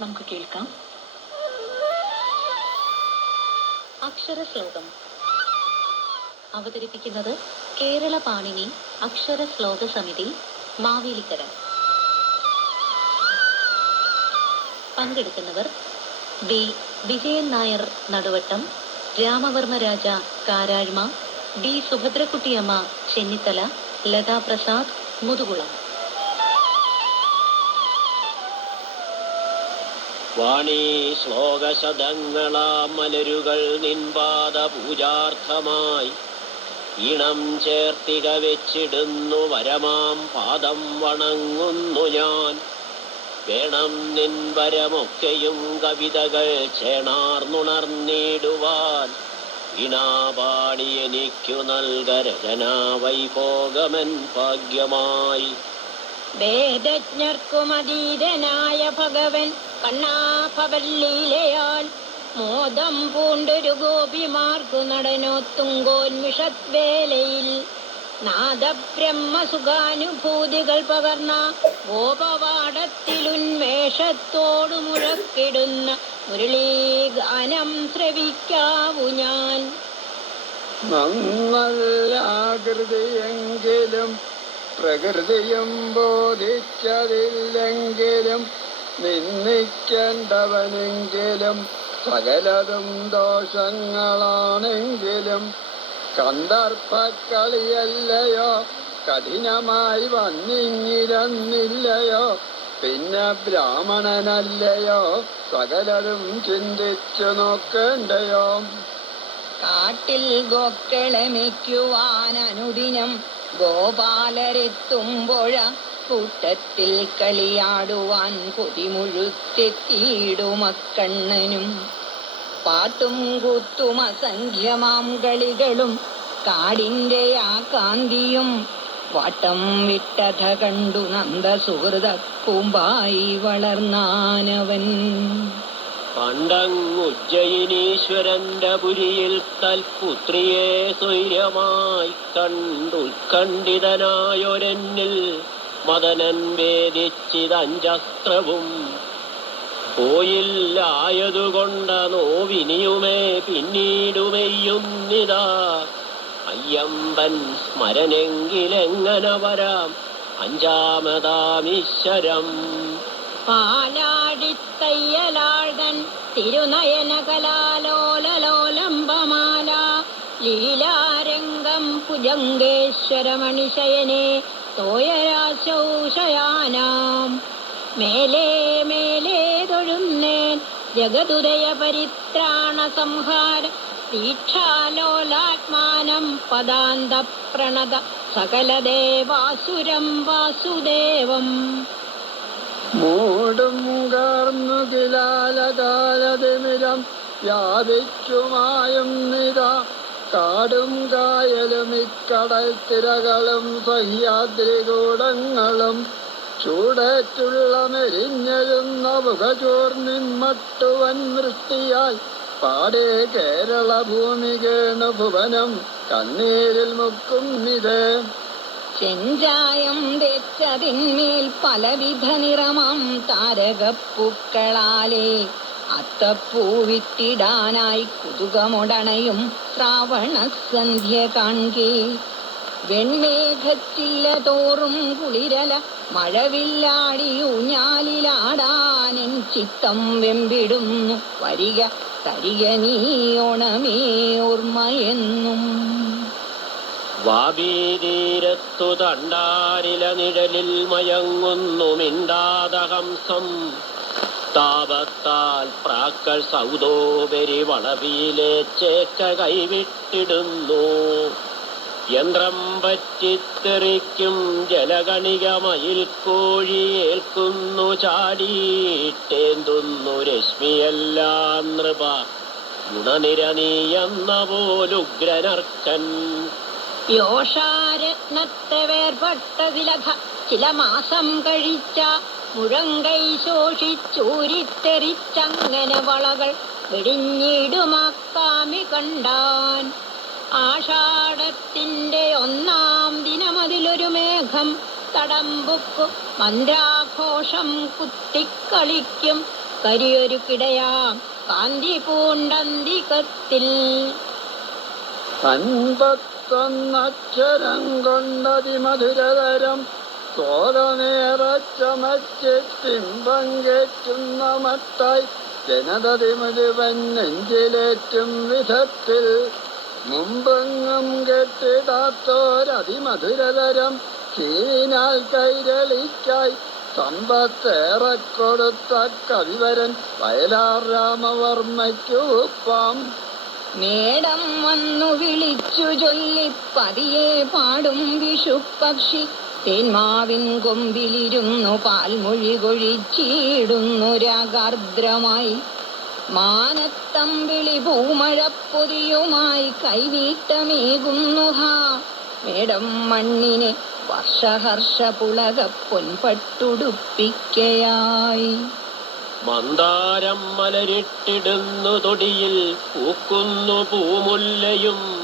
നമുക്ക് കേൾക്കാം. അക്ഷര അക്ഷരശ്ലോകം. അവതരിപ്പിക്കുന്നത് കേരള പാണിനി അക്ഷര ശ്ലോക സമിതി മാവേലിക്കര. പങ്കെടുക്കുന്നവർ ബി വിജയൻ നായർ നടുവട്ടം രാമവർമ്മ രാജ കാരാഴ്മ ഡി. സുഭദ്രക്കുട്ടിയമ്മ ചെന്നിത്തല ലതാ പ്രസാദ് മുതുകുളം. വാണീ ശ്ലോകശതങ്ങളാ മലരുകൾ നിൻപാദ പൂജാർത്ഥമായി ഇണം ചേർത്തിക വെച്ചിടുന്നു വരമാം പാദം വണങ്ങുന്നു ഞാൻ. വേണം നിൻ വരമൊക്കെയും കവിതകൾ ചേണാർന്നുണർന്നിടുവാൻ. ഇണാപാടി എനിക്കു നൽക രചനാ ഭാഗ്യമായി. വേദജ്ഞർക്കുമതീതനായ ഭഗവൻ കണ്ണാഭവല്ലീലയാൽ മോദം പൂണ്ടൊരു ഗോപിമാർക്കു നടനോത്തുങ്കോന്മിഷത്വേലയിൽ നാദബ്രഹ്മസുഖാനുഭൂതികൾ പകർന്ന ഗോപവാടത്തിലുന്മേഷത്തോടു മുഴക്കിടുന്ന മുരളീഗാനം ശ്രവിക്കാവു ഞാൻ. ആകൃതിയെങ്കിലും പ്രകൃതിയും ബോധിച്ചതില്ലെങ്കിലും നിന്ദിക്കേണ്ടവനെങ്കിലും സകലതും ദോഷങ്ങളാണെങ്കിലും കന്ദർപ്പക്കളിയല്ലയോ കഠിനമായി വന്നിങ്ങിരുന്നില്ലയോ പിന്നെ ബ്രാഹ്മണനല്ലയോ സകലരും ചിന്തിച്ചു നോക്കേണ്ടയോ? കാട്ടിൽ ഗോക്കളമിക്കുവാൻ അനുദിനം ഗോപാലരെത്തുമ്പോഴ കൂട്ടത്തിൽ കളിയാടുവാൻ കൊതിമുഴുത്തെത്തിയിടുമക്കണ്ണനും പാട്ടും കൂത്തും അസംഖ്യമാം കളികളും കാടിന്റെ ആ കാന്തിയും വട്ടം വിട്ടഥ കണ്ടു നന്ദസുഹൃത പൂമ്പായി വളർന്നാനവൻ പണ്ടങ്ങുജ്ജയിനീശ്വരന്റെ പുരിയിൽ തൽപുത്രിയെ സ്വൈര്യമായി കണ്ടുത്കണ്ഠിതനായൊരെന്നിൽ മദനൻ വേദിച്ചിതഞ്ചസ്ത്രവും പോയില്ലായതുകൊണ്ട നോവിനിയുമേ പിന്നീടുമെയ്യുന്നിതാ. അയ്യമ്പൻ സ്മരനെങ്കിലെങ്ങനെ വരാം? അഞ്ചാമതാമീശ്വരം. പാലാടിത്തയ്യലാഴ്കൻ തിരുനയന കലാലോലലോലംബമാല ലീലാരംഗം ഭുജംഗേശ്വരമണിശയനെ തോയരാശൗശയാനാം മേലേ മേലേ തൊഴുന്നേൻ ജഗതുദയ പരിത്രാണ സംഹാര ീക്ഷാലോലാത്മാനം പദാന്ത പ്രണത സകലദേവാസുരം വാസുദേവം. മൂടും കാർന്നു കിലാലകാലതിമിരം വ്യാപിച്ചുമായും നിത കാടും കായലും ഇക്കടൽ തിരകളും സഹ്യാദ്രികൂടങ്ങളും ചൂടേറ്റുള്ള മെരിഞ്ഞെഴുന്ന മുഖചോർന്നിമ്മട്ടുവൻ വൃഷ്ടിയാൽ പാടേ കേരള ഭൂമി കേണ ഭുവനം കണ്ണീരിൽ മുക്കും നിതേ ചെഞ്ചായം തെച്ചതിന്മേൽ പലവിധ നിറമാം താരകപ്പൂക്കളാലേ. അത്തപ്പൂവിട്ടിടാനായി കുതുകമുടണയും ശ്രാവണ സന്ധ്യ കാൺകേ വെൺമേഘച്ചില്ല തോറും കുളിരല മഴവില്ലാടി ഊഞ്ഞാലിലാടാനെൻ ചിത്തം വെമ്പിടുന്നു വരിക തരിക നീ ഓണമേ ഓർമ്മയെന്നും. വാബീതീരത്തു തണ്ടാരില നിഴലിൽ മയങ്ങുന്നു മിണ്ടാതഹംസം. താപത്താൽ പ്രാക്കൾ സൗദോപരി വളവിയിലെ ചേക്ക കൈവിട്ടിടുന്നു. യന്ത്രം പറ്റിത്തെറിക്കും ജലകണികമയിൽ കോഴി ഏൽക്കുന്നു ചാടിയിട്ടേന്തുന്നു രശ്മിയെല്ലാം നൃപ. ഗുണനിരനീയെന്ന പോലുഗ്രനർക്കൻ യോഷാരത്നത്തെ വേർപെട്ട തിലക ചില മാസം കഴിച്ച മുഴങ്കൈ ശോഷിച്ചൂരിത്തെറിച്ചങ്ങനെ വളകൾ വെടിഞ്ഞിടുമാക്കാമി കണ്ടാൻ. ആഷാഢത്തിന്റെ ഒന്നാം ദിനമതിലൊരു മേഘം തടമ്പുക്കു മന്ത്രാഘോഷം കുത്തിക്കളിക്കും. കരിയൊരു കിടയാം കാന്തി പൂണ്ടന്തികത്തിൽ. അൻപത്തൊന്നക്ഷരം കൊണ്ടതിമധുരതരം കേറ്റുന്ന മട്ടായി ജനതതി മുഴുവൻ നെഞ്ചിലേറ്റും വിധത്തിൽ. മുമ്പെങ്ങും കെട്ടിടാത്തോരതിമധുരതരം ചീനാൽ കൈരളിക്കായി സമ്പത്തേറെ കൊടുത്ത കവിവരൻ വയലാർ രാമവർമ്മയ്ക്കൂപ്പാം നേടം വന്നു വിളിച്ചു ചൊല്ലി പതിയെ പാടും വിഷുപക്ഷി തേന്മാവിൻ കൊമ്പിലിരുന്നു പാൽമൊഴി കൊഴിച്ചിടുന്നു രാഗാർദ്രമായി. മാനത്തമ്പിളി പൂമഴപ്പൊതിയുമായി കൈവീട്ടമേകുന്നു മേടം മണ്ണിനെ വർഷഹർഷ പുളക പൊൻപട്ടുടുപ്പിക്കയായി. മന്ദാരം മലരിട്ടിടുന്നു തൊടിയിൽ പൂക്കുന്നു പൂമുല്ലയും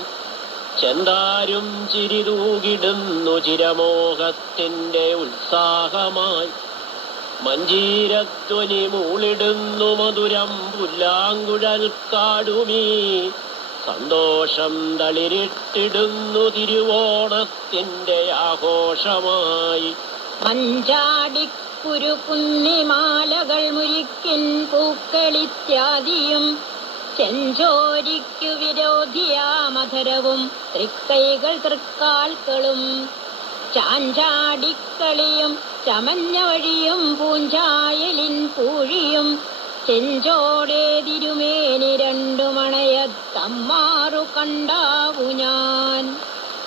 ചെന്താരും ചിരിതൂകിടുന്നു ചിരമോഹത്തിന്റെ ഉത്സാഹമായി. മഞ്ചീരധ്വനി മൂളിടുന്നു മധുരം പുല്ലാങ്കുഴൽ കാടുമീ. സന്തോഷം തളിരിട്ടിടുന്നു തിരുവോണത്തിന്റെ ആഘോഷമായി. മഞ്ചാടിക്കുരു കുന്നിമാലകൾ മുരിക്കിൻ പൂക്കളിത്യാദിയും ചെഞ്ചോരിക്കു വിരോധിയാമധരവും തൃക്കൈകൾ തൃക്കാൽക്കളും. ചാഞ്ചാടിക്കളിയും ചമഞ്ഞ വഴിയും പൂഞ്ചായലിൻ പൂഴിയും. ചെഞ്ചോടെ തിരുമേനി രണ്ടു മണയത്തമ്മാറു കണ്ടാവു ഞാൻ.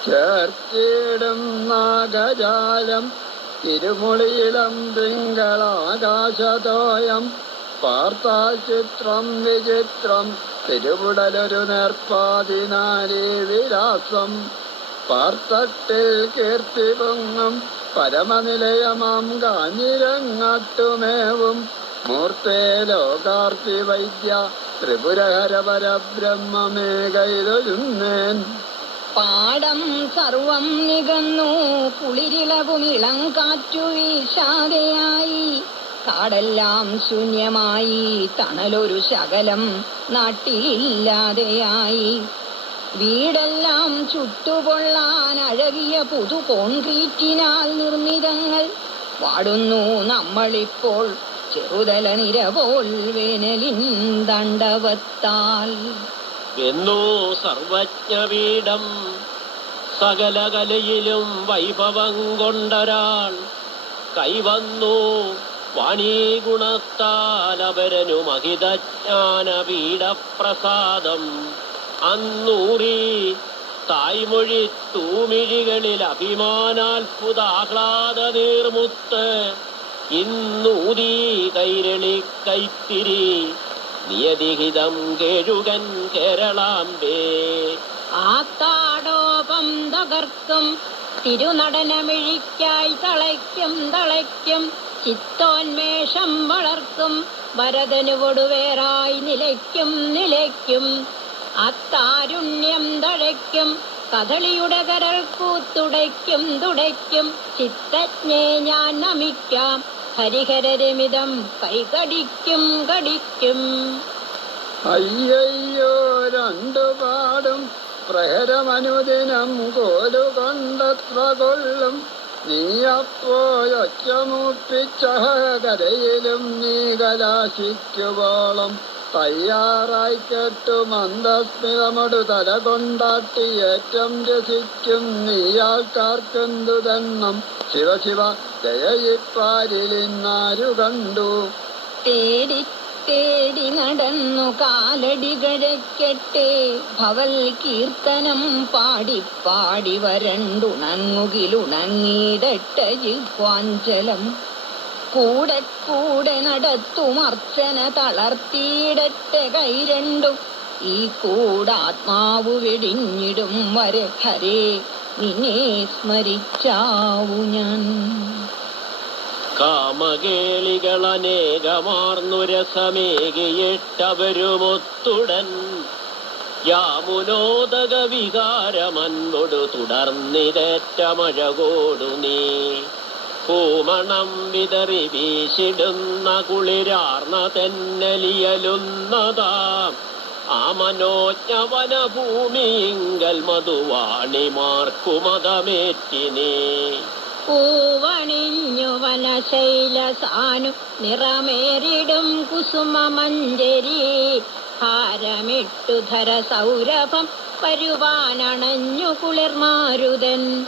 ചേർത്തിടും നാഗജാലം തിരുമുളിയിലം തിങ്കളാകാശതോയം. പാർത്താൽ ചിത്രം വിചിത്രം തിരുവുടലൊരു നേർപ്പാതിനാരി വിലാസം. പാർത്തട്ടിൽ കീർത്തി പൊങ്ങും പരമനിലയമാം കാഞ്ഞിരങ്ങാട്ടുമേവും. മൂർത്തേ ലോകാർത്തി വൈദ്യ ത്രിപുരഹര പരബ്രഹ്മമേ കൈതൊഴുന്നേൻ പാടം സർവം നികന്നു കുളിരിളവും ഇളം കാറ്റു വീശാതെയായി. കാടെല്ലാം ശൂന്യമായി തണലൊരു ശകലം നാട്ടിലില്ലാതെയായി. വീടെല്ലാം ചുട്ടുപൊള്ളാൻ അഴകിയ പുതു കോൺക്രീറ്റിനാൽ നിർമ്മിതങ്ങൾ വാടുന്നു നമ്മളിപ്പോൾ ചെറുതല നിരപോൽ വേനലിൻ ദണ്ഡവത്താൽ. എന്നോ സർവജ്ഞപീഠം സകല കലയിലും വൈഭവം കൊണ്ടൊരാൾ കൈവന്നു വാണീ ഗുണത്താൽ അവരനു മഹിതജ്ഞാനപീഠപ്രസാദം അന്നൂറി തായ്മൊഴി തൂമിഴികളിൽ അഭിമാനാത്ഭുത ആഹ്ലാദ നീർമുത്ത് ഇന്നൂതി കൈരളി കൈത്തിരി നിയതിഹിതം കേഴുകൻ കേരളാംബേ. ആത്താടോപം തകർക്കും തിരുനടനമിഴിക്കായി തളയ്ക്കും തളയ്ക്കും. ചിത്തോന്മേഷം വളർത്തും. ഭരതനു കൊടുവേറായി നിലയ്ക്കും നിലയ്ക്കും. അത്താരുണ്യം തഴയ്ക്കും. കഥളിയുടെ കരൾ കൂത്തുടയ്ക്കും തുടയ്ക്കും. ചിത്തജ്ഞെ ഞാൻ നമിക്കാം. ഹരിഹരരമിതം കൈകടിക്കും കടിക്കും. അയ്യയ്യോ രണ്ടു പാടും. പ്രഹരമനുദിനം കോലുകൊണ്ടത്ര കൊള്ളും. നീ അപ്പോയൊച്ചമൂപ്പിച്ച കരയിലും നീ കലാശിക്കുവോളം തയ്യാറായി കേട്ടു മന്ദസ്മിതമടു തല കൊണ്ടാട്ടി ഏറ്റം രസിക്കും നീയാൾക്കാർക്കെന്തു തന്നം ശിവശിവ ജയയിപ്പാരിലിന്നാരു കണ്ടു. തേടി തേടി നടന്നു കാലടികഴയ്ക്കട്ടെ ഭവൽ കീർത്തനം പാടി പാടി വരണ്ടുണങ്ങുകിലുണങ്ങിയിടട്ട ജിഹ്വാഞ്ചലം കൂടെ കൂടെ നടത്തുമർച്ചന തളർത്തിയിടട്ടെ കൈ രണ്ടും ഈ കൂടാത്മാവു വെടിഞ്ഞിടും വരെ ഹരേ നിന്നെ സ്മരിച്ചാവു ഞാൻ. കാമകേളികളനേകമാർന്നു രസമേകിയിട്ടവരുമൊത്തുടൻ യാമുനോദക വികാരമൻപൊടു തുടർന്നിതേറ്റമഴകോടു നീ പൂമണം വിതറി വീശിടുന്ന കുളിരാർന്ന തെന്നലിയലുന്നതാം ആ മനോജ്ഞവന ഭൂമിയിങ്കൽ മധുവാണിമാർക്കുമതമേറ്റിനേ പൂവണിഞ്ഞു വനശൈലസാനു നിറമേറിടും കുസുമമഞ്ജരി ഹാരമിട്ടു ധര സൗരഭം വരുവാനണഞ്ഞു കുളിർമാരുതൻ.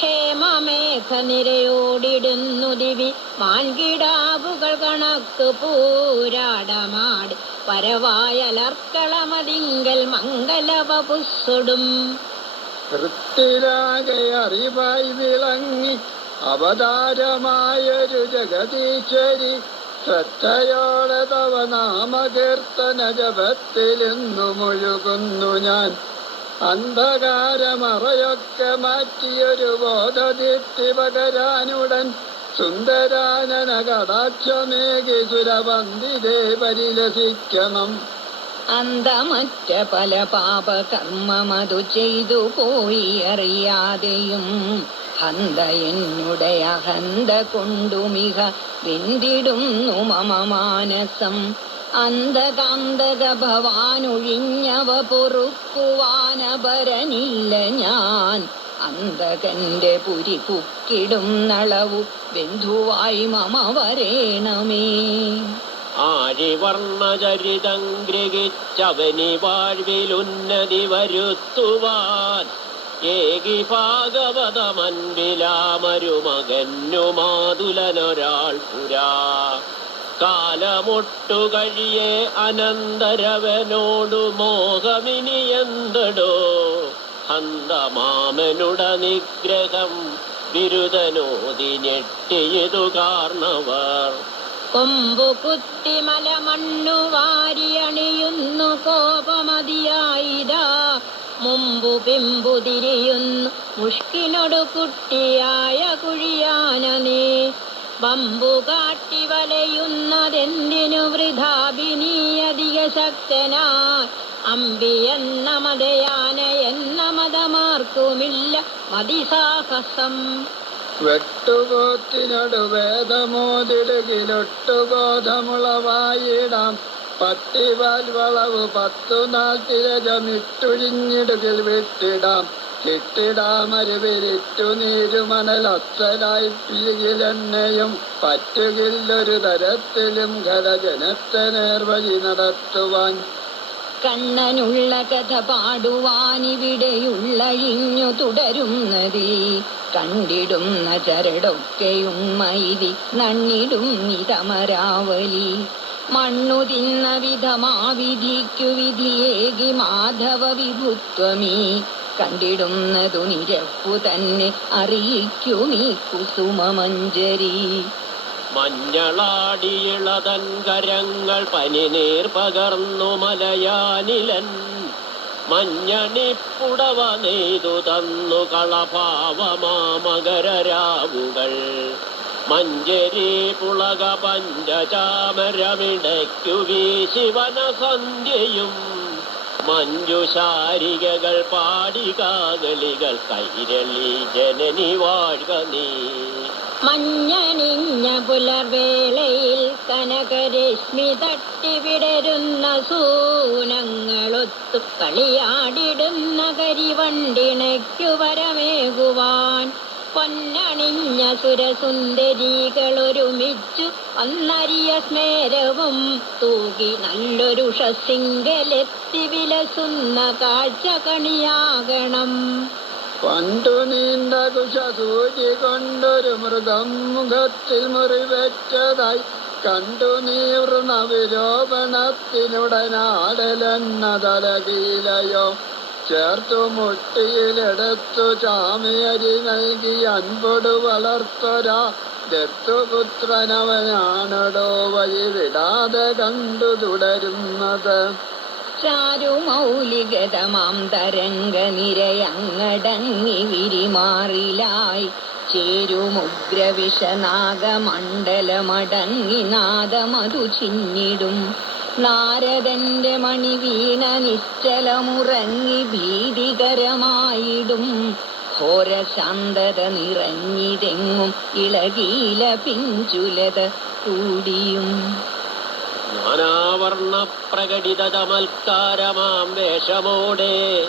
ഹേമമേഘ നിരയോടിടുന്നു ദിവി മാൻകിടാവുകൾ കണക്ക് പൂരാടമാടി. പരവായലർക്കളമതിങ്കൽ മംഗലവപുസ്സുടും വൃത്തിരാകെ അറിവായി വിളങ്ങി അവതാരമായൊരു ജഗതീശ്വരി ശ്രദ്ധയോടെ തവ നാമകീർത്തന ജപത്തിലിന്നു മുഴുകുന്നു ഞാൻ. അന്ധകാരമറയൊക്കെ മാറ്റിയൊരു ബോധദീപ്തി പകരാനുടൻ സുന്ദരാനന കടാക്ഷമേകി സുരവന്തിരെ പരിലസിക്കണം. അന്തമറ്റ പല പാപകർമ്മമതു ചെയ്തു പോയി അറിയാതെയും ഹന്ത എന്നുടെ അഹന്ത കൊണ്ടുമിക വെന്തിടുന്നു മമ മാനസം. അന്ധകാന്തക ഭവാനൊഴിഞ്ഞവ പൊറുക്കുവാനപരനില്ല ഞാൻ. അന്തകന്റെ പുരി കുക്കിടും നളവു ബന്ധുവായി മമ വരേണമേ. ആഴിവർണചരിതം ഗ്രഹിച്ചവനി വാഴ്വിലുന്നതി വരുത്തുവാൻ ഏകി ഭാഗവതമൻപിലാമരുമകന്നു മാതുലനൊരാൾ പുരാ. കാലമൊട്ടു കഴിയേ അനന്തരവനോടു മോഹമിനി എന്തടോ. ഹന്തമാമനുട നിഗ്രഹം ബിരുദനോതി ഞെട്ടിയതു കാർണവർ. കൊമ്പു കുത്തി മലമണ്ണു വാരിയണിയുന്നു കോപമതിയായിതാ മുമ്പു പിമ്പു തിരിയുന്നു മുഷ്കിനൊടു കുട്ടിയായ കുഴിയാനനേ വമ്പു കാട്ടി വലയുന്നതെന്തിനു വൃഥാഭിനീയധിക ശക്തനായി. അമ്പി എന്ന മതയാന എന്ന മതമാർക്കുമില്ല മതിസാഹസം. വെട്ടുപോത്തിനോട് വേദമോതിടുകിലൊട്ടുബോധമുളവായിടാം. പട്ടിവാൽ വളവ് പത്തു നാട്ടിലകം തിരജമിട്ടുഴിഞ്ഞിടുകിൽ വിട്ടിടാം. നീരുമണൽ നീരുമണലത്തലായി പിരികിലെണ്ണയും പറ്റുകില്ലൊരു തരത്തിലും ഖരജനത്തെ നേർവഴി നടത്തുവാൻ. കണ്ണനുള്ള കഥ പാടുവാനിവിടെയുള്ള ഇഞ്ഞു തുടരുന്നതീ കണ്ടിടുന്ന ചരടൊക്കെയും മൈതി നണ്ണിടും നിതമരാവലി മണ്ണു തിന്ന വിധമാവിധിക്കു വിധിയേകി മാധവ വിഭുത്വമീ കണ്ടിടുന്നതു നിരപ്പു തന്നെ അറിയിക്കുമീ കുസുമമഞ്ജരി. മഞ്ഞളാടിയിളതൻ കരങ്ങൾ പനിനീർ പകർന്നു മലയാനിലൻ. മഞ്ഞണിപ്പുടവ നെയ്തു തന്നു കളഭാവമാമകരരാവുകൾ. മഞ്ചരി പുളക പഞ്ചചാമരമിടയ്ക്കു വീശിവന സന്ധ്യയും മഞ്ജുശാരികകൾ പാടികാകളികൾ കൈരളി ജനനി വാഴ്ക നീ. മഞ്ഞണിഞ്ഞ പുലർവേളയിൽ കനകരശ്മി തട്ടി വിടരുന്ന സൂനങ്ങളൊത്തു കളിയാടിടുന്ന കരിവണ്ടിണയ്ക്കു വരമേകുവാൻ. പൊന്നണിഞ്ഞ സുരസുന്ദരികളൊരുമിച്ചു അന്നറിയ സ്മേരവും തൂകി നല്ലൊരു ഷസിങ്കലെത്തി വിലസുന്ന കാഴ്ച കണിയാകണം പണ്ടു നീണ്ട കുശസൂചി കൊണ്ടൊരു മൃഗം മുഖത്തിൽ മുറിവെച്ചതായി കണ്ടു നീ വിരോപണത്തിനുടനാടലെന്ന തലകീലയോ ചേർത്തു മുട്ടിയിലെടുത്തു ചാമിയരി നൽകി അൻപൊടു വളർത്തൊരാ. ദത്തുപുത്രനവനാണടോ വഴി വിടാതെ കണ്ടു തുടരുന്നത്. ചാരുമൗലികതമാം തരംഗ നിരയങ്ങടങ്ങി വിരിമാറിലായി. ചേരുമുഗ്രവിഷനാഗമണ്ഡലമടങ്ങി നാദമതു ചിന്നിടും. നാരദന്റെ മണിവീണ നിശ്ചലമുറങ്ങി ഭീതികരമായിടും. ഘോര ശാന്തത നിറഞ്ഞിതെങ്ങും ഇളകീല പിഞ്ചുലത കൂടിയും. നാനാവർണ പ്രകടിത ചമൽക്കാരമാം വേഷമോടെ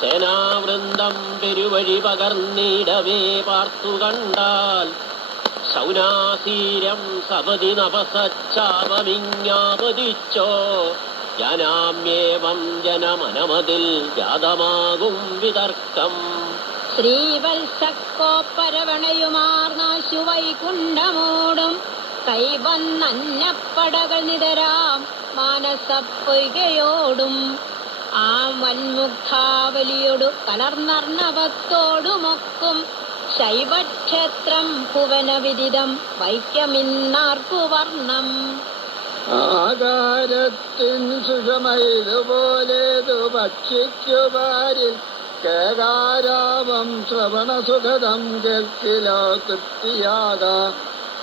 സേനാവൃന്ദം പെരുവഴി പകർന്നിടവേ പാർത്തു കണ്ടാൽ ശൗനാസീരം സപതി നപസച്ചാപമിങ്ങാപതിച്ചോ ജനാമ്യേവം ജനമനമതിൽ ജാതമാകും വിതർക്കം. ശ്രീവത്സക്കോപ്പരവണയുമാർന്നാശു വൈകുണ്ഠമോടും കൈവന്നന്നപ്പടകൾ നിതരാം മാനസപ്പൊയ്കയോടും. ആ വൻമുഗ്ധാവലിയോടു കലർന്നർണവത്തോടുമൊക്കും. ശൈവക്ഷേത്രം ഭുവനവിദിതം വൈക്യമിന്നാർക്കു വർണം. ആകാരത്തിൻ സുഷമയിതുപോലേതു ഭക്ഷിക്കുവാരിൽ കേകാരാമം ശ്രവണസുഖതം കേൾക്കിലോ തൃപ്തിയാകാ.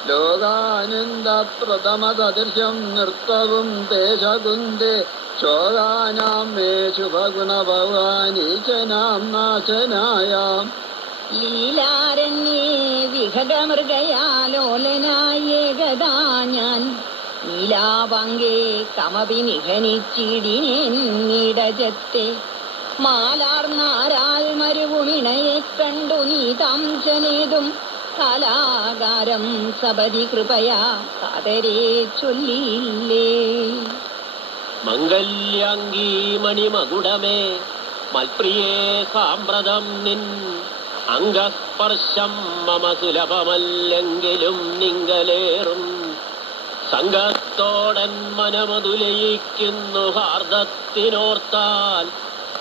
ലോകാനന്ദ പ്രഥമ സദൃശം നൃത്തവും ദേശകുന്ദേ ശോകാനാം മേ ശുഭഗുണ ഭവാനീശനാം നാശനായാം. ലീലാരണ്യേ വിഹഗമൃഗയാലോലനായ ഏകദാ ഞാൻ. നീലാവാങ്കേ കമപി നിഘനിച്ചിടിനേന്നിടജത്തെ മാലാർന്നാരാൽ മരുവുമിണയെ കണ്ടു നീ താംശനേതും കലാകാരം സബതി കൃപയാ കാതരേ ചൊല്ലിയില്ലേ. മംഗല്യാംഗീ മണിമകുടമേ മൽപ്രിയേ സാമ്പ്രതം നിൻ. അംഗസ്പർശം മമ സുലഭമല്ലെങ്കിലും നിങ്കലേറും സംഘത്തോടൻ മനമതുലയിക്കുന്നു ഹാർദത്തിനോർത്താൽ.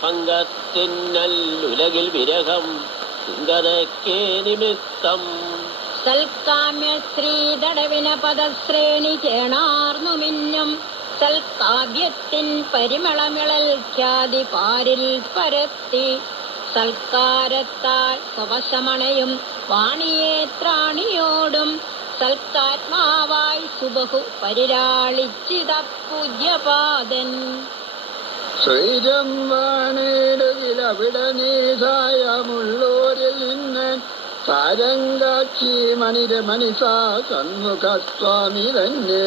പങ്കത്തിന്നല്ലുലകിൽ വിരഹം തുങ്കതയ്ക്കേ നിമിത്തം. സൽക്കാമ്യ ശ്രീതടവിന പദശ്രേണി ചേണാർന്നു മിന്നും. സൽക്കാവ്യത്തിൻ പരിമളമിളൽ ഖ്യാതി പാരിൽ പരത്തി. സൽക്കാരത്താൽ സ്വവശമണയും വാണിയെ ത്രാണിയോടും സൽക്കാത്മാവായി സുബഹു പരിരാളിച്ചിത പൂജ്യപാദൻ സ്വൈരം വാണിടുകിലവിടെ നീതായമുള്ളോരിൽ നിന്ന് താരങ്കാക്ഷി മണിരമണിസാ സന്മുഖസ്വാമി തന്നെ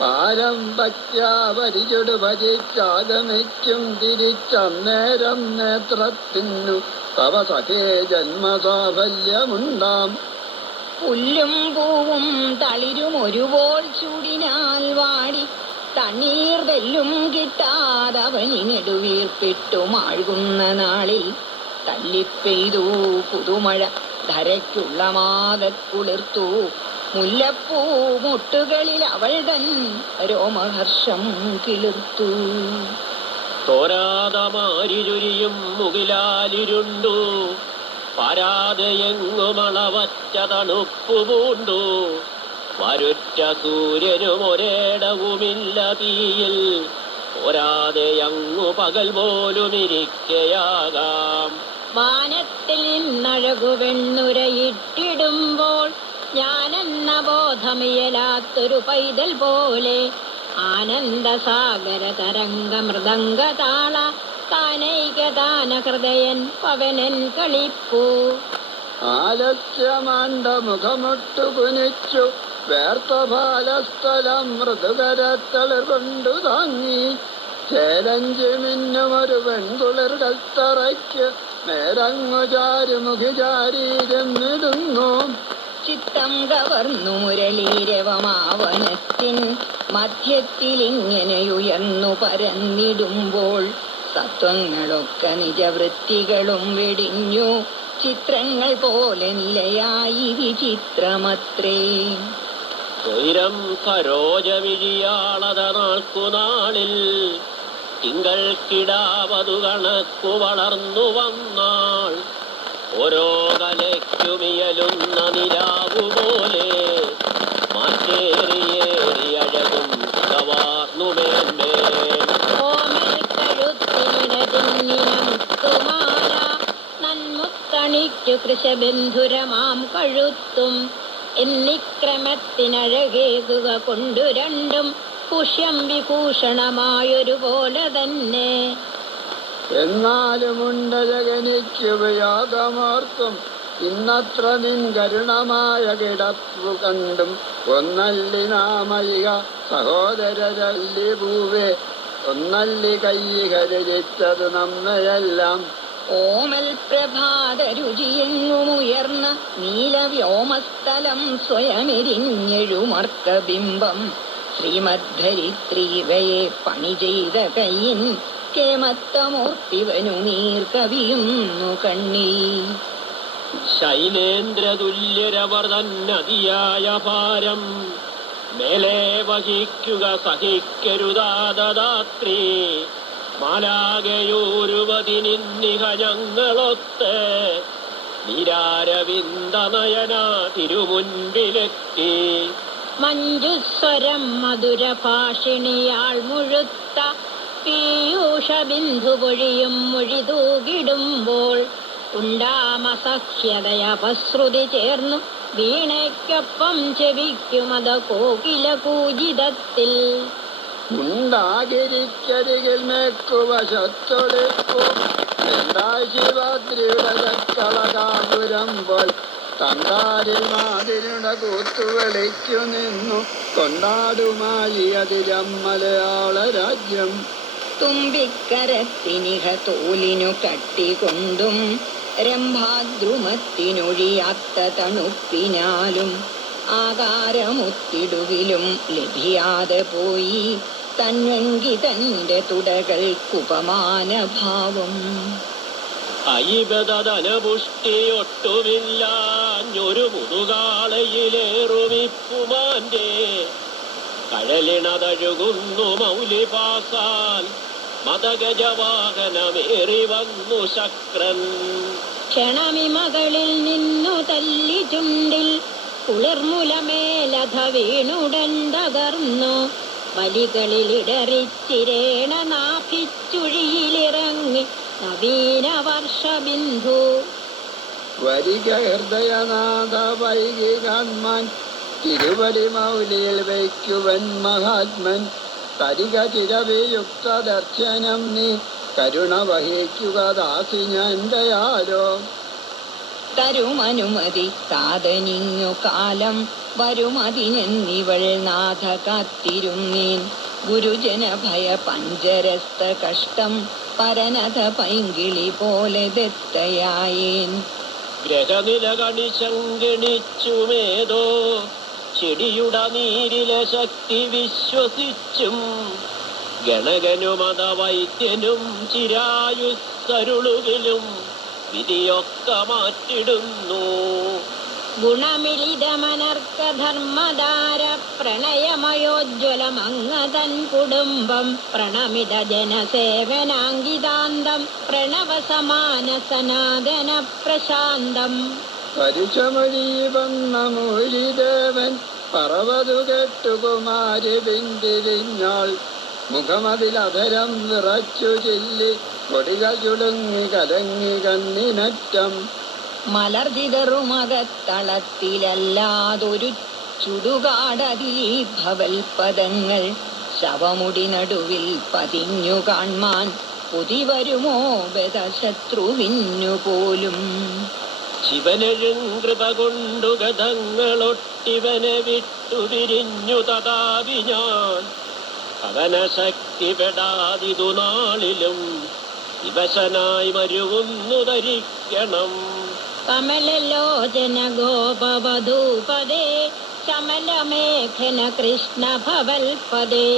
പാരം ഭക്യാപരിചുടു ഭജിച്ചാഗമിക്കും തിരിച്ചന്നേരം നേത്രത്തിനു തവ സഖേ ജന്മസാഫല്യമുണ്ടാം. പുല്ലും പൂവും തളിരും ഒരുപോൾ ചൂടിനാൽ വാടി തണ്ണീർ തെല്ലും കിട്ടാതവനി നെടുവീർപ്പിട്ടു മാഴുകുന്ന നാളിൽ. തല്ലിപ്പെയ്തു പുതുമഴ ധരയ്ക്കുള്ള മാതക്കുളിർത്തു മുല്ലപ്പൂ മുട്ടുകളിൽ അവൾ തൻ രോമഹർഷം കിളിർത്തു. തോരാതമാരിചുരിയും മുകിലാലിരുണ്ടു. പരാതയെങ്ങുമളവറ്റ തണുപ്പു പൂണ്ടു വരുറ്റ സൂര്യനും ഒരേടവുമില്ല തീയിൽ. പോരാതെയങ്ങു പകൽ പോലും ഇരിക്കയാകാം വാനത്തിൽ നിന്നഴകു വെണ്ണുരയിട്ടിടുമ്പോൾ ഞാനെന്ന ബോധമിയലാത്തൊരു പൈതൽ പോലെ ആനന്ദസാഗര തരംഗ മൃദംഗ താള താനൈകതാന ഹൃദയൻ പവനൻ കളിപ്പൂ. ആലസ്യമാണ്ട മുഖമൊട്ടു കുനിച്ചു വേർത്ത ബാലസ്ഥലം മൃദുകരത്തളിർ കൊണ്ടു താങ്ങി. ചേരഞ്ചി മിന്നുമൊരു പെൺകുളിർ കൽത്തറയ്ക്ക് നേരങ്ങു ചാരുമുഖി ചാരീരെന്നിടുന്നു ചിത്തം കവർന്നു മുരളീരവമാവനത്തിൻ മധ്യത്തിലിങ്ങനെയുയർന്നു പരന്നിടുമ്പോൾ സത്വങ്ങളൊക്കെ നിജവൃത്തികളും വെടിഞ്ഞു ചിത്രങ്ങൾ പോലെ നിലയായി വിചിത്രമത്രേ. സ്വൈരം സരോജമിഴിയാളത നാൾക്കുനാളിൽ തിങ്കൾ കിടാവതു കണക്കു വളർന്നു വന്നാൾ ഓരോ കലയ്ക്കുമിയലുന്ന നിലാവു പോലെ മാറ്റേറിയേറി അഴകും കവാർന്നുമേന്മേൽ കൃഷബന്ധുരമാം കഴുത്തും എന്നിക്രമത്തിനഴകേകുക കൊണ്ടു രണ്ടും പുഷ്യം വിഭൂഷണമായൊരു പോലെ തന്നെ. എന്നാലുമുണ്ട ജഗനിക്ക് വിയോഗമോർത്തും ഇന്നത്ര നിൻ കരുണമായ കിടപ്പു കണ്ടും ഒന്നല്ലി നാമയിക സഹോദരല്ലി പൂവേ ഒന്നല്ലി കയ്യികരിച്ചത് നമ്മയെല്ലാം. ഓമൽ പ്രഭാത രുചിയെങ്ങുമുയർന്ന നീലവ്യോമസ്ഥലം സ്വയമെരിഞ്ഞെഴുമർക്കബിംബം. ശ്രീമദ്ധരിത്രീവയെ പണി ചെയ്ത കയ്യിൻ കേമത്തമൂർത്തിവനു കണ്ണി കണ്ണിൽ. ശൈലേന്ദ്രതുല്യരവർ തന്നതിയായ ഭാരം മേലെ വഹിക്കുക സഹിക്കരുതാദാത്രി മാലാകയൂരുവതിനിന്നിഹ ഞങ്ങളൊത്ത് നിരാരവിന്ദനയന തിരുമുൻപിലെത്തി. മഞ്ജുസ്വരം മധുര ഭാഷിണിയാൾ മുഴുത്ത പീയൂഷബിന്ദു പൊഴിയും മൊഴി തൂകിടുമ്പോൾ ഉണ്ടാമസഹ്യതയപശ്രുതി ചേർന്നു വീണയ്ക്കൊപ്പം ചെവിക്കുമത കോകില കൂജിതത്തിൽ ഉണ്ടാകിരിക്കരികിൽ മേക്കുവശത്തൊടുക്കു എന്തായി ശിവദ്രിയുടെ പോൽ തണ്ടാരിൽ മാതിരുടെ കൂത്തുവിളിക്കു നിന്നു കൊണ്ടാടുമായി അതിരം മലയാള രാജ്യം. തുമ്പിക്കരത്തിനിഹ തോലിനു കട്ടികൊണ്ടും രംഭാദ്രുമത്തിനൊഴിയാത്ത തണുപ്പിനാലും ആകാരമൊത്തിടുവിലും ലഭിയാതെ പോയി തന്നെങ്കി തന്റെ തുടകൾക്കുപമാനഭാവം. അയിബതനപുഷ്ടിയൊട്ടുമില്ലാഞ്ഞൊരു മുതുകാളയിലേറുവിപ്പുമാന്റെ കഴലിണതഴുകുന്നു മൗലിപാസാൽ മതഗജവാഹനമേറി വന്നു ശക്രൻ. ക്ഷണമി മകളിൽ നിന്നു തല്ലി ചുണ്ടിൽ കുളിർമുലമേലധ വീണുടൻ തകർന്നു. വലികളിലിടറിച്ചിരേണ നാഭിച്ചുഴിയിലിറങ്ങി നവീന വർഷബിന്ദു. വരിക ഹൃദയനാഥ വൈകി കാൺമാൻ തിരുവടി മൗലിയിൽ വയ്ക്കുവൻ മഹാത്മൻ തരിക ചിരവിയുക്ത ദർശനം നീ കരുണ വഹിക്കുക ദാസി ഞാൻ ദയാലോ. തരുമനുമതി താതനിങ്ങു കാലം വരുമതിനെന്നിവൾ നാഥ കാത്തിരുന്നീൻ ഗുരുജന ഭയ പഞ്ചരസ്ത കഷ്ടം പരനഥ പൈങ്കിളി പോലെ ദത്തയായേൻ. ഗ്രഹനില കണിശങ്കണിച്ചുമേതോ ചെടിയുടെ നീരിലെ ശക്തി വിശ്വസിച്ചും ഗണകനുമത വൈദ്യനും ചിരായുസ്സരുളുകിലും വിധിയൊക്കെ മാറ്റിടുന്നു. ഗുണമിലിതമനർക്കധർമ്മധാര പ്രണയമയോജ്വലമങ്ങതൻ കുടുംബം പ്രണമിത ജനസേവനാങ്കിതാന്തം പ്രണവ സമാന സനാതന പ്രശാന്തം മൂഴിദേവൻ പറവതു കേട്ടുകുമാരി പിന്തിരിഞ്ഞാൾ മുഖമതിലധരം നിറച്ചു ചില്ലി കൊടികൾ ചുടുങ്ങി കലങ്ങി കണ്ണിനറ്റം മലർജിതറുമകത്തളത്തിലല്ലാതൊരു ചുടുകാടതിൽ ഭവൽപദങ്ങൾ ശവമുടി നടുവിൽ പതിഞ്ഞു കാൺമാൻ പുതിവരുമോ ബദശത്രുവിന്നു പോലും ശിവനെഴും കൃപ കൊണ്ടു ഗതങ്ങളൊട്ടിവനെ വിട്ടുപിരിഞ്ഞു തഥാപി ഞാൻ. അവന ശക്തിപ്പെടാതിതു നാളിലും ഇവശനായി മരുവുന്നു ധരിക്കണം. കമലലോചന ഗോപവധൂപദേ ശമലമേഘന കൃഷ്ണ ഭവൽപദേ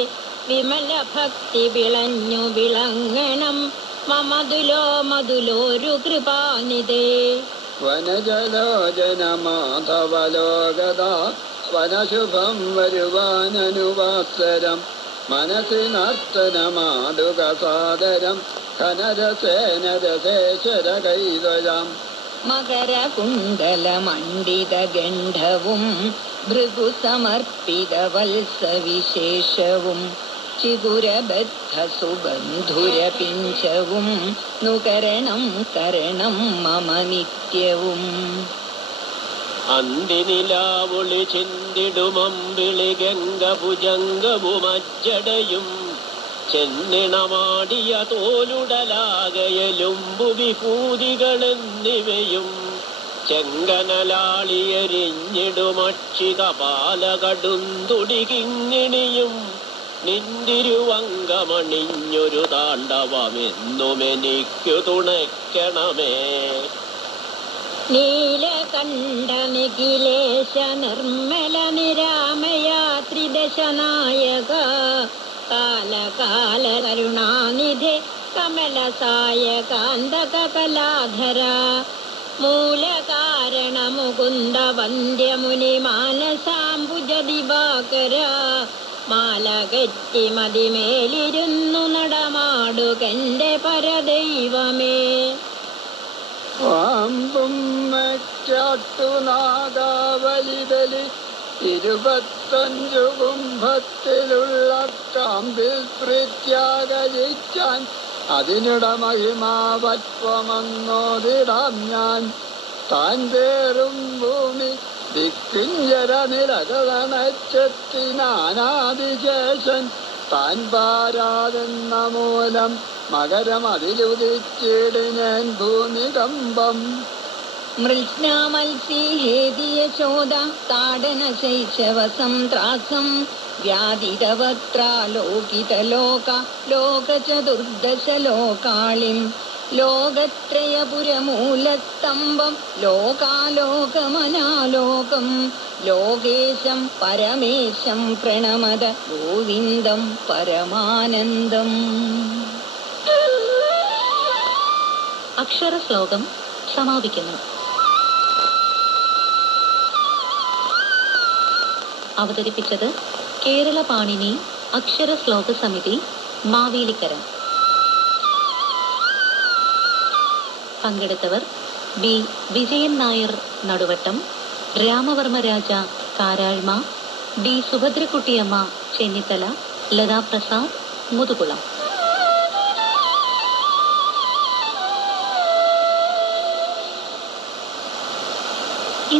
വിമല ഭക്തി വിളഞ്ഞു വിളങ്ങണം മമതുലോ മധുലോരു കൃപാനിതേ വനജലോചന മാധവലോകത വനശുഭം വരുവാനനുവാസരം മനസ്സിനർത്തനമാടുക സാദരം. ഖനരസേനരസേശ്വര കൈതൊഴാം മകരകുണ്ടലമണ്ഡിത ഗണ്ഡവും ഭൃഗുസമർപ്പിത വത്സവിശേഷവും ചിഗുരബദ്ധ സുബന്ധുരപിഞ്ചവും നുകരണം കരണം മമ നിത്യവും. അന്തിനിലാവുളി ചിന്തിടുമമ്പിളി ഗംഗഭുജംഗവുമജ്ജടയും ചെന്നിണമാടിയ തോലുടലാകയലുമ്പു വിഭൂതികളെന്നിവയും ചെങ്കനലാളിയെരിഞ്ഞിടുമക്ഷി കപാലകടുന്തുടികിങ്ങിണിയും നിന്തിരുവങ്കമണിഞ്ഞൊരു താണ്ഡവമെന്നുമെനിക്കു തുണയ്ക്കണമേ. നീലകണ്ഠ നിഖിലേശ നിർമ്മല നിരാമയാത്രിദശനായക കാലകാല കരുണാനിധി കമലസായ കാന്തക കലാധര മൂലകാരണ മുകുന്ദ വന്ദ്യമുനി മാനസാംബുജ ദിവാകര മാലകറ്റി മതിമേലിരുന്നു നടമാടുകന്റെ പരദൈവമേ. നാഗാവലിബലി ഇരുപത്തഞ്ചു കുംഭത്തിലുള്ള കാമ്പിൽ പ്രത്യാഗരിച്ചാൻ അതിനിട മഹിമാവത്വമെന്നോതിടാം ഞാൻ. താൻ പേറും ഭൂമി ദിക്കുഞ്ചര നിലകളണച്ചെത്തിനാനാദിശേഷൻ താൻ പാരാതെന്ന മൂലം മകരം അതിലുദിച്ചിടിനേൻ ഭൂമികമ്പം. മൃത്സ്നാമത്സ്യേദിയശോദ താടന ശൈശവസം ത്രാസം വ്യാധിരവത്രാലോകിതലോക ലോകചതുർദശ ലോകാളിം ലോകത്രയപുരമൂലസ്തംഭം ലോകാലോകമനാലോകം ലോകേശം പരമേശം പ്രണമത ഗോവിന്ദം പരമാനന്ദം. അക്ഷരശ്ലോകം സമാപിക്കുന്നു. അവതരിപ്പിച്ചത് കേരള പാണിനി അക്ഷരശ്ലോക സമിതി മാവേലിക്കര. പങ്കെടുത്തവർ ബി. വിജയൻ നായർ നടുവട്ടം രാമവർമ്മ രാജ കാരാഴ്മ ഡി. സുഭദ്രക്കുട്ടിയമ്മ ചെന്നിത്തല ലതാ പ്രസാദ് മുതുകുളം.